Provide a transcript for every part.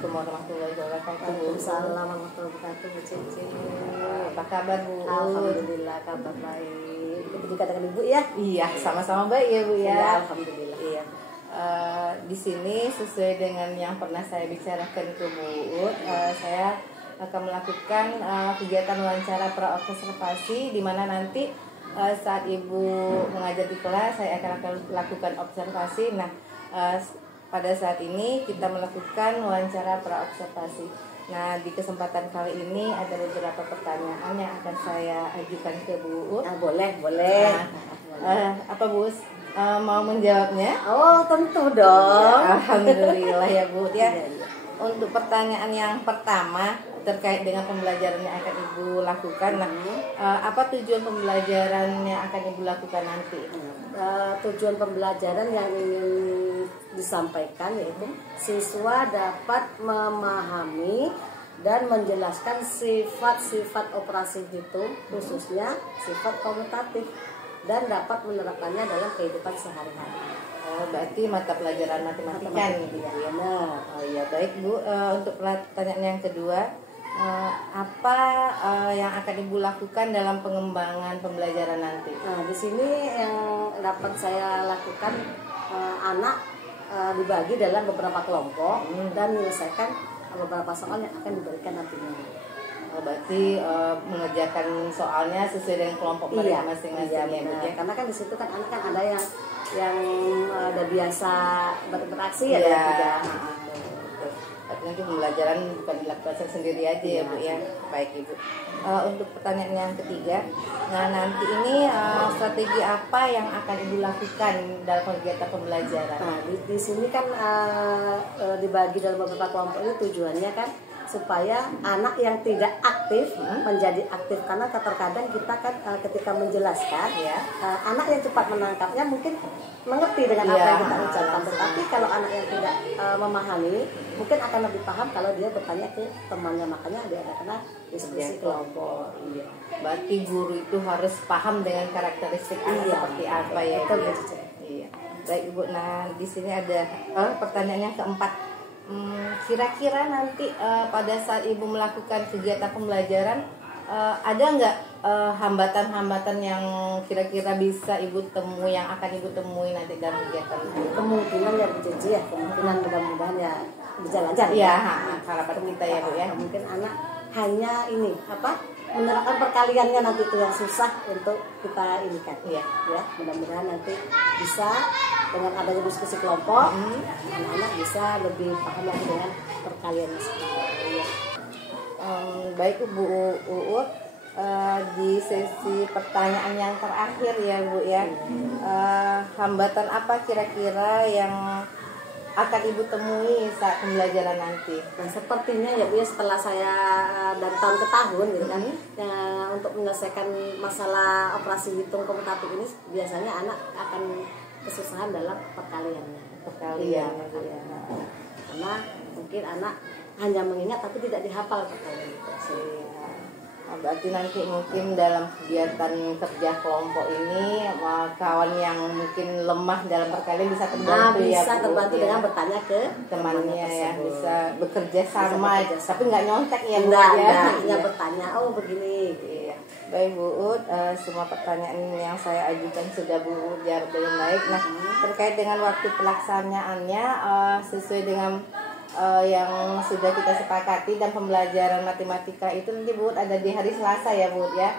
Assalamualaikum warahmatullahi wabarakatuh. Waalaikumsalam warahmatullahi wabarakatuh. Bu Cici. Apa kabar Bu? Alhamdulillah kabar baik. Begitu juga dengan Ibu ya? Iya, sama-sama baik ya Bu ya. Ya, alhamdulillah. Iya. Di sini sesuai dengan yang pernah saya bicarakan ke Bu Uut, saya akan melakukan kegiatan wawancara pra-observasi di mana nanti saat Ibu mengajar di kelas saya akan lakukan observasi. Nah, pada saat ini kita melakukan wawancara pra-observasi. Nah, di kesempatan kali ini ada beberapa pertanyaan yang akan saya ajukan ke Bu Uut. Boleh. Apa Bu? Mau menjawabnya? Oh, tentu dong. Ya, alhamdulillah ya Bu ya. Iya. Untuk pertanyaan yang pertama terkait dengan pembelajaran yang akan Ibu lakukan. Nah, apa tujuan pembelajaran yang akan Ibu lakukan nanti? Tujuan pembelajaran yang ingin disampaikan yaitu siswa dapat memahami dan menjelaskan sifat-sifat operasi hitung, khususnya sifat komutatif, dan dapat menerapkannya dalam kehidupan sehari-hari. Berarti mata pelajaran matematika nih Bu ya. Nah, Oh iya, baik Bu. Untuk pertanyaan yang kedua, apa yang akan Ibu lakukan dalam pengembangan pembelajaran nanti? Nah, di sini yang dapat saya lakukan, anak dibagi dalam beberapa kelompok dan menyelesaikan beberapa soal yang akan diberikan nantinya. Berarti mengerjakan soalnya sesuai dengan kelompok mereka masing-masing ya Bu ya. Karena kan di situ kan anak kan ada yang udah biasa berinteraksi ya. Tapi nanti pembelajaran bukan dilakukan sendiri aja ya Bu ya. Baik Ibu. Untuk pertanyaan yang ketiga, nah nanti ini strategi apa yang akan Ibu lakukan dalam kegiatan pembelajaran? Nah, di sini kan dibagi dalam beberapa kelompok ini tujuannya kan supaya anak yang tidak aktif menjadi aktif, karena terkadang kita kan ketika menjelaskan anak yang cepat menangkapnya mungkin mengerti dengan apa yang kita ucapkan, tetapi kalau anak yang tidak memahami mungkin akan lebih paham kalau dia bertanya ke temannya, makanya dia ada kena diskusi kelompok. Iya. Berarti guru itu harus paham dengan karakteristik anak seperti apa ya Bu ya? Iya. Baik Ibu. Nah di sini ada pertanyaan yang keempat. Kira-kira nanti pada saat Ibu melakukan kegiatan pembelajaran ada nggak hambatan-hambatan yang kira-kira bisa Ibu temui, yang akan Ibu temui nanti dalam kegiatan ini? Kemungkinan ya Bu Cici ya, kemungkinan mudah-mudahan ya berjalan-jalan. Iya, harapan kita ya Bu ya. Mungkin anak hanya ini menerapkan perkaliannya nanti itu yang susah untuk kita ini kan. Ya, mudah-mudahan nanti bisa dengan adanya diskusi kelompok, anak-anak bisa lebih paham lagi dengan perkalian itu. Baik Bu Uut, di sesi pertanyaan yang terakhir ya Bu ya, hambatan apa kira-kira yang akan Ibu temui saat pembelajaran nanti? Nah, sepertinya ya Bu ya, setelah saya dari tahun ke tahun gitu kan, untuk menyelesaikan masalah operasi hitung komutatif ini biasanya anak akan kesusahan dalam perkaliannya. Karena mungkin anak hanya mengingat tapi tidak dihafal perkalian itu. Berarti nanti mungkin dalam kegiatan kerja kelompok ini kawan yang mungkin lemah dalam perkalian bisa terbantu bisa terbantu dengan bertanya ke temannya ya, bisa bekerja sama tapi nggak nyontek ya Bu ya, bertanya begini. Iya. Baik Bu Uut, semua pertanyaan yang saya ajukan sudah Bu Uut jawab dengan baik. Nah, terkait dengan waktu pelaksanaannya sesuai dengan yang sudah kita sepakati, dan pembelajaran matematika itu nanti Bu ada di hari Selasa ya Bu ya.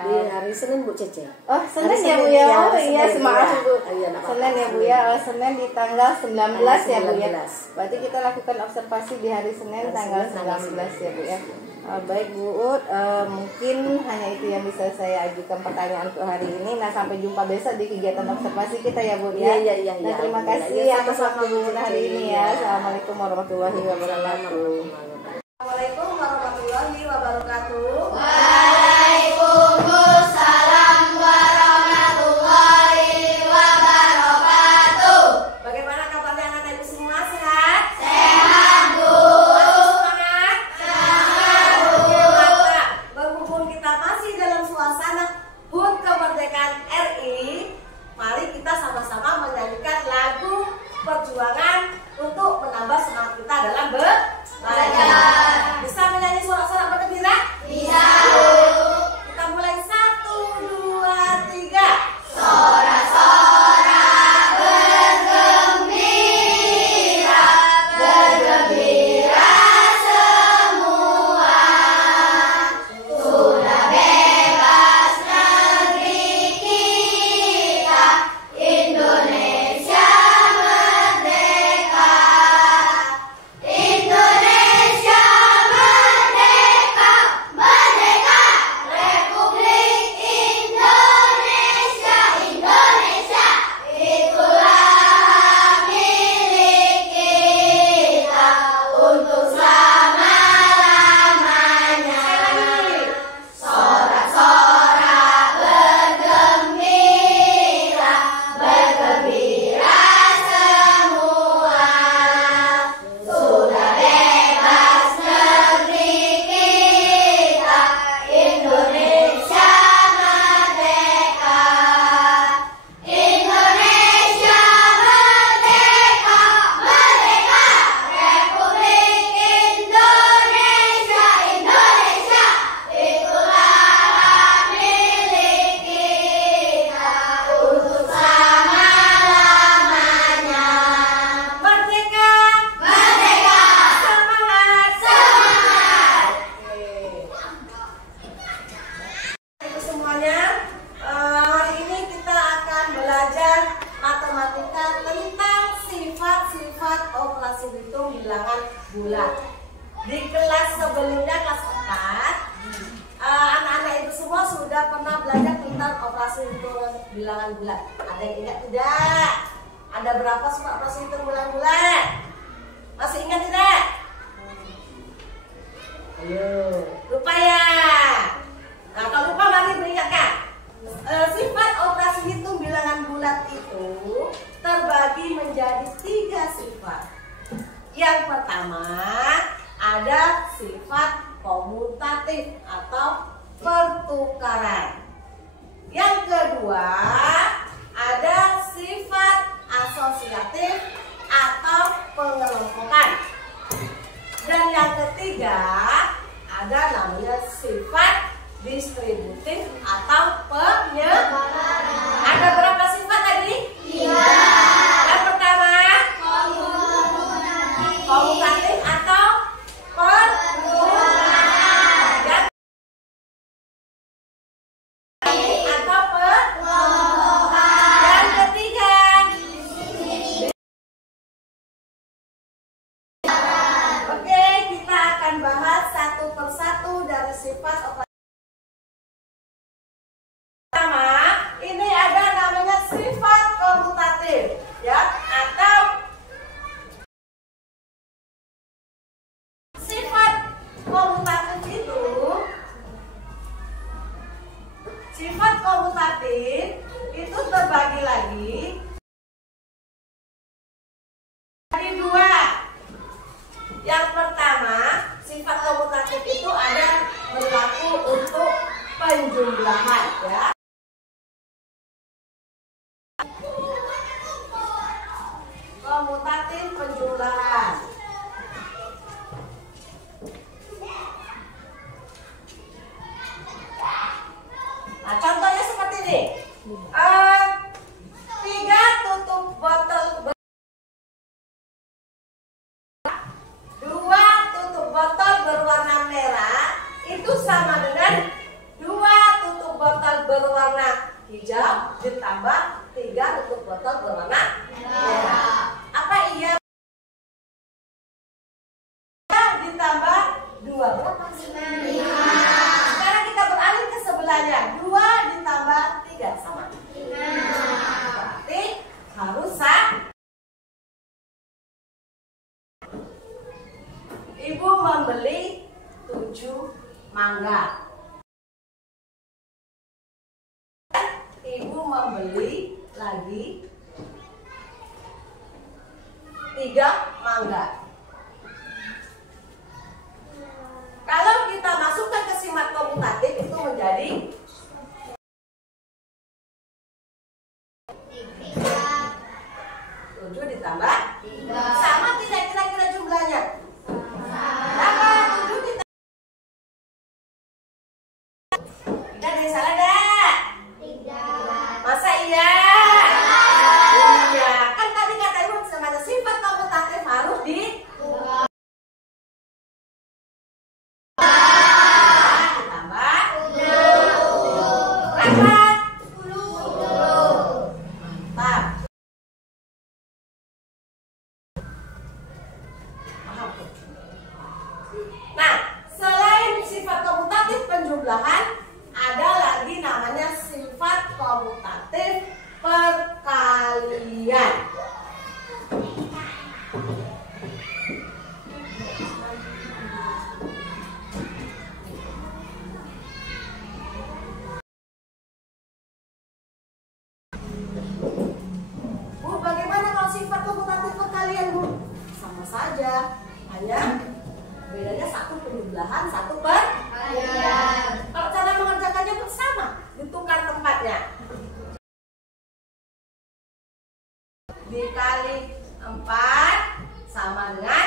Di hari Senin Bu Cece. Oh Senin ya Bu ya. Oh iya, maaf Bu. Senin ya Bu ya. Senin di tanggal 19 ya Bu ya. Berarti kita lakukan observasi di hari Senin tanggal 19 ya Bu ya. Baik Bu Uut, mungkin hanya itu yang bisa saya ajukan pertanyaan untuk hari ini. Nah, sampai jumpa besok di kegiatan observasi kita ya Bu ya. Iya. Nah, terima kasih atas waktu Bu hari ini ya. Assalamualaikum warahmatullahi wabarakatuh. Assalamualaikum warahmatullahi wabarakatuh. Waalaikumsalam warahmatullahi wabarakatuh. Bagaimana kabarnya anak-anak Ibu semua, sehat? Sehat Bu. Semangat? Semangat Bu. Berhubung kita masih dalam suasana HUT Kemerdekaan RI, mari kita sama-sama menyanyikan lagu perjuangan untuk menambah semangat kita dalam bulat. Di kelas sebelumnya, kelas 4, anak-anak itu semua sudah pernah belajar tentang operasi hitung bilangan bulat. Ada yang ingat tidak? Ada berapa semua operasi hitung bilangan bulat? Masih ingat tidak? Ayo, lupa ya? Nah, kalau lupa mari mengingatkan. Sifat operasi hitung bilangan bulat itu terbagi menjadi 3 sifat. Yang pertama ada sifat komutatif atau pertukaran. Yang kedua ada sifat asosiatif atau pengelompokan. Dan yang ketiga ada namanya sifat distributif atau penyebaran. Ada berapa sifat tadi? 3. Yang pertama komutatif atau pertukaran. Atau pengelompokan. Yang ketiga oke, kita akan bahas satu persatu dari sifat operasi. Pertama, ini ada namanya sifat komutatif, ya, atau sifat komutatif itu, sifat komutatif itu terbagi lagi jadi 2. Yang pertama, sifat komutatif itu ada berlaku untuk penjumlahan, ya. Komutatif penjumlahan. Nah, contohnya seperti ini. 3 tutup botol, 2 tutup botol berwarna merah itu sama dengan 2 tutup botol berwarna hijau ditambah 3 tutup botol berwarna merah. Apa iya? Ditambah 2 berapa? 5. Sekarang kita beralih ke sebelahnya. 2 ditambah 3 sama 5. Berarti harus sama. Ibu membeli 7 mangga. Ibu membeli lagi 3 mangga. Kalau kita masukkan ke sifat komutatif itu menjadi 7 ditambah 3. Sama tidak kira-kira jumlahnya? Berapa? 7 ditambah 3. Ada yang salah enggak? 3. Masa iya? Iya. Kan tadi kata ibu semuanya sifat komutatif harus di penjumlahan ada lagi namanya sifat komutatif perkalian. Bu, bagaimana kalau sifat komutatif perkalian, Bu? Sama saja, hanya bedanya 1 penjumlahan, 1 perkalian. Kalau cara mengerjakannya pun sama, ditukar tempatnya. Dikali 4 sama dengan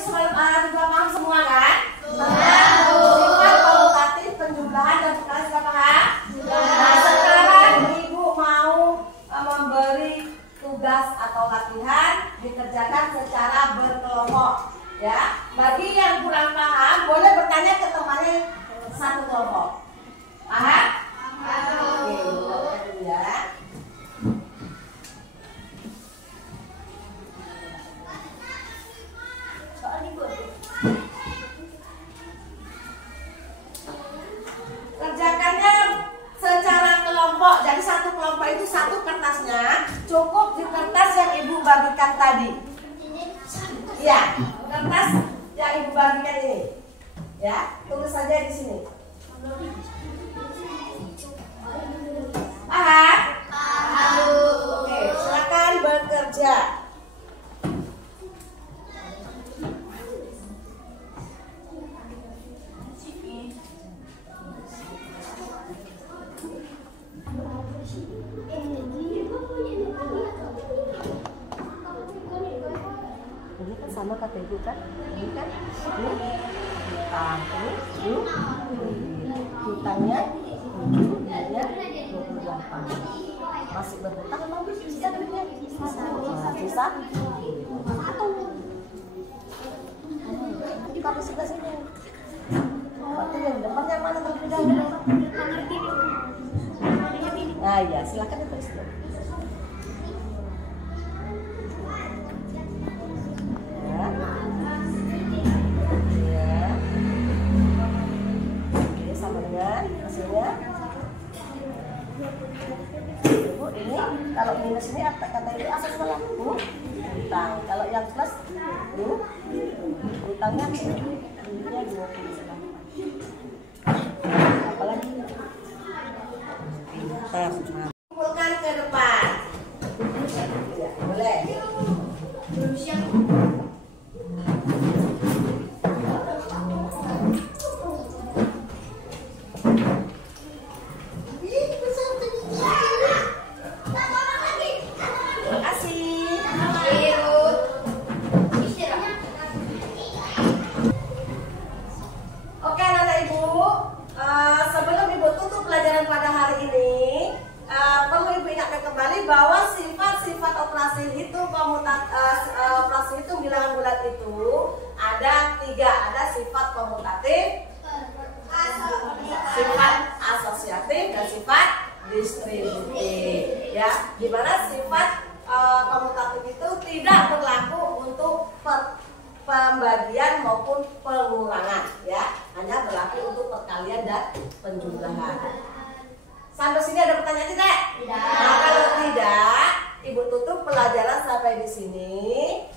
sudah paham semua kan? Sifat komutatif, penjumlahan dan perkalian sudah paham? Nah, sekarang Ibu mau memberi tugas atau latihan dikerjakan secara berkelompok. Ya, bagi yang kurang paham boleh bertanya ke temannya satu kelompok. Paham? Oke, dulu ya. Kerjakannya secara kelompok. Jadi satu kelompok itu satu kertasnya cukup di kertas yang Ibu bagikan tadi. Iya, kertas yang Ibu bagikan ini. Ya, tulis saja di sini. Paham? Oke, silakan bekerja. Ini kan sama kata Ibu kan? Ini kan hutangnya 28. Masih berhutang atau bisa duitnya? Bisa. Tapi sebelah sini. Waktu yang depannya mana terlebih dahulu? Nah ya, silakan ditulis dulu. Ibu ini kalau minus ini kata Ibu apa salah? Hutang. Kalau yang plus hutangnya duitnya 20. Apalagi? Kumpulkan ke depan. Ya, boleh. Bahwa sifat-sifat operasi hitung operasi hitung bilangan bulat itu ada 3. Ada sifat komutatif, sifat asosiatif, dan sifat distributif. Ya, di mana sifat komutatif itu tidak berlaku untuk pembagian maupun pengurangan, ya, hanya berlaku untuk perkalian dan penjumlahan. Sampai sini ada pertanyaan tidak? Tidak. Nah, kalau tidak, Ibu tutup pelajaran sampai di sini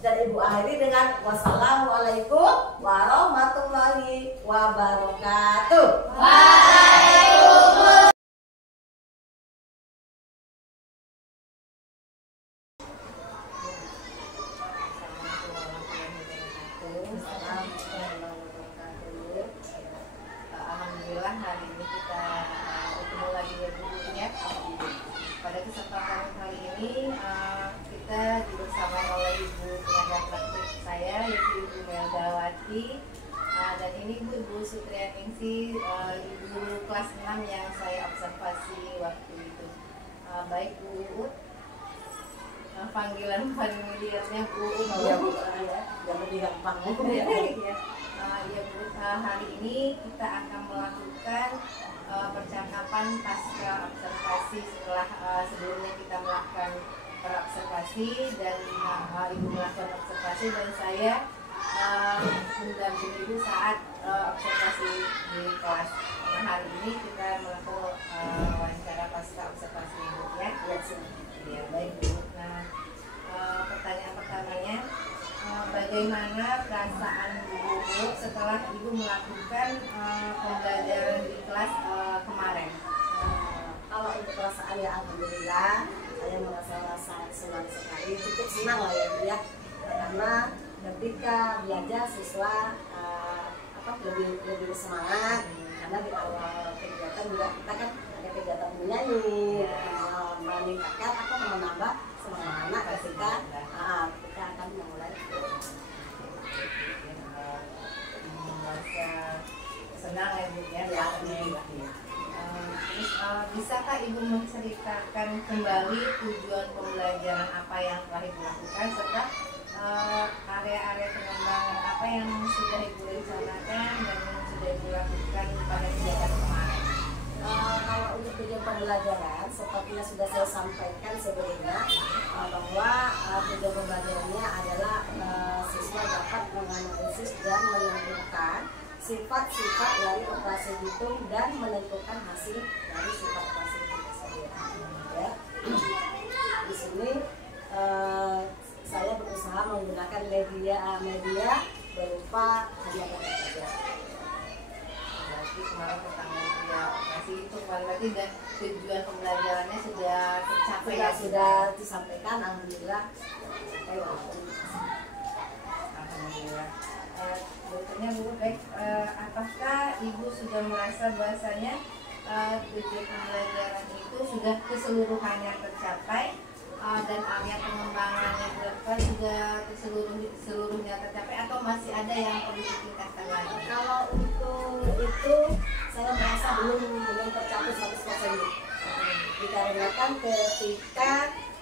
dan Ibu akhiri dengan wassalamualaikum warahmatullahi wabarakatuh. Waalaikumsalam. Alhamdulillah hari ini kita ketemu lagi ya Bu ya. Pada kesempatan kali ini kita bersama oleh Ibu tenaga praktik saya yaitu Ibu Meldawati dan ini Ibu Sutrianingsih, Ibu kelas 6 yang saya observasi waktu itu. Baik Bu Uut, panggilan familiarnya Bu Uut ya Bu ya, yang lebih gampang ya. Ya Bu, hari ini kita akan melakukan percakapan pasca observasi setelah sebelumnya kita melakukan perobservasi dan Ibu melakukan observasi dan saya mendampingi Ibu saat observasi di kelas. Nah, hari ini kita melakukan wawancara pasca observasi Ibu ya. Ya baik Bu. Nah, pertanyaan pertamanya, bagaimana perasaan Ibu setelah Ibu melakukan pembelajaran di kelas kemarin? Kalau untuk perasaan ya alhamdulillah, saya merasa senang sekali, cukup senang lah ya Bu ya, karena ketika belajar siswa lebih semangat, karena di awal kegiatan juga kita kan ada kegiatan menyanyi, meningkatkan atau menambah semangat anak ketika kita akan memulai. Ibu menceritakan kembali tujuan pembelajaran apa yang telah Ibu lakukan serta area-area pengembangan apa yang sudah Ibu rencanakan dan sudah Ibu lakukan pada kegiatan kemarin? Kalau untuk tujuan pembelajaran, seperti yang sudah saya sampaikan sebelumnya, bahwa tujuan pembelajarannya adalah siswa dapat menganalisis dan menentukan sifat-sifat dari operasi hitung dan menentukan hasil dari sifat operasi hitung tersebut. Ya. Di sini saya berusaha menggunakan media berupa hadiah saja. Berarti kemarin tentang media operasi itu berarti dan tujuan pembelajarannya sudah tercapai. Sudah disampaikan, alhamdulillah. Alhamdulillah. Berikutnya Bu, baik, apakah Ibu sudah merasa bahwasanya tujuan pembelajaran itu sudah keseluruhannya tercapai dan area pengembangan yang dilakukan sudah seluruhnya tercapai atau masih ada yang perlu ditingkatkan lagi? Kalau untuk itu saya merasa belum tercapai 100%. Dikarenakan ketika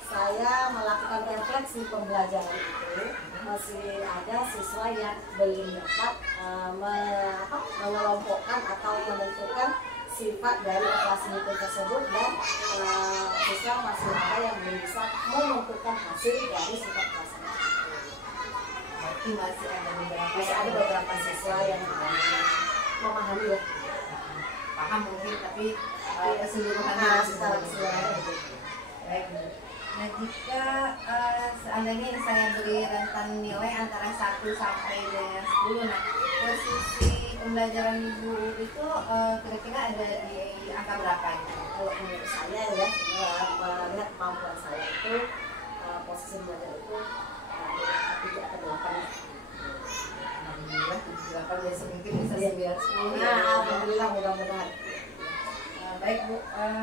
saya melakukan refleksi pembelajaran itu masih ada siswa yang belum dapat mengelompokkan atau menentukan sifat dari operasi hitung tersebut, dan siswa masih ada yang belum bisa menentukan hasil dari sifat operasi hitung. Berarti masih ada beberapa siswa yang memahami ya. Paham mungkin tapi keseluruhan secara keseluruhan. Baik Bu. Nah, jika seandainya saya beri rentan nilai antara 1 sampai dengan 10, nah posisi pembelajaran Ibu itu kira-kira ada di angka berapa itu? Kalau menurut saya ya, melihat kemampuan saya itu posisi belajar itu ada 7 atau 8. Alhamdulillah 7-8 biasa mungkin bisa 9-10. Nah, alhamdulillah, mudah-mudahan. Baik Bu,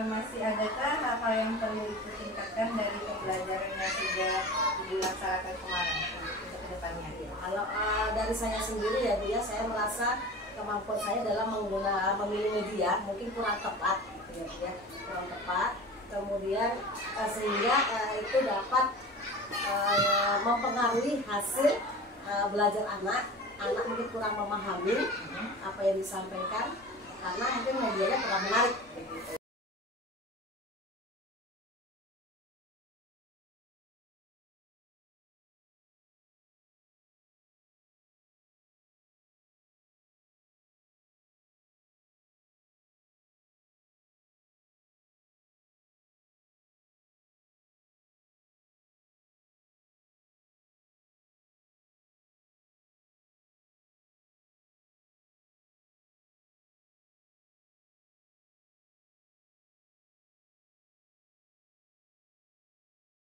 masih adakah hal-hal yang perlu ditingkatkan dari pembelajaran yang sudah dilaksanakan kemarin untuk kedepannya? Kalau dari saya sendiri ya Bu ya, saya merasa kemampuan saya dalam memilih media mungkin kurang tepat, gitu ya, kurang tepat. Kemudian sehingga itu dapat mempengaruhi hasil belajar anak mungkin kurang memahami apa yang disampaikan karena mungkin medianya kurang menarik.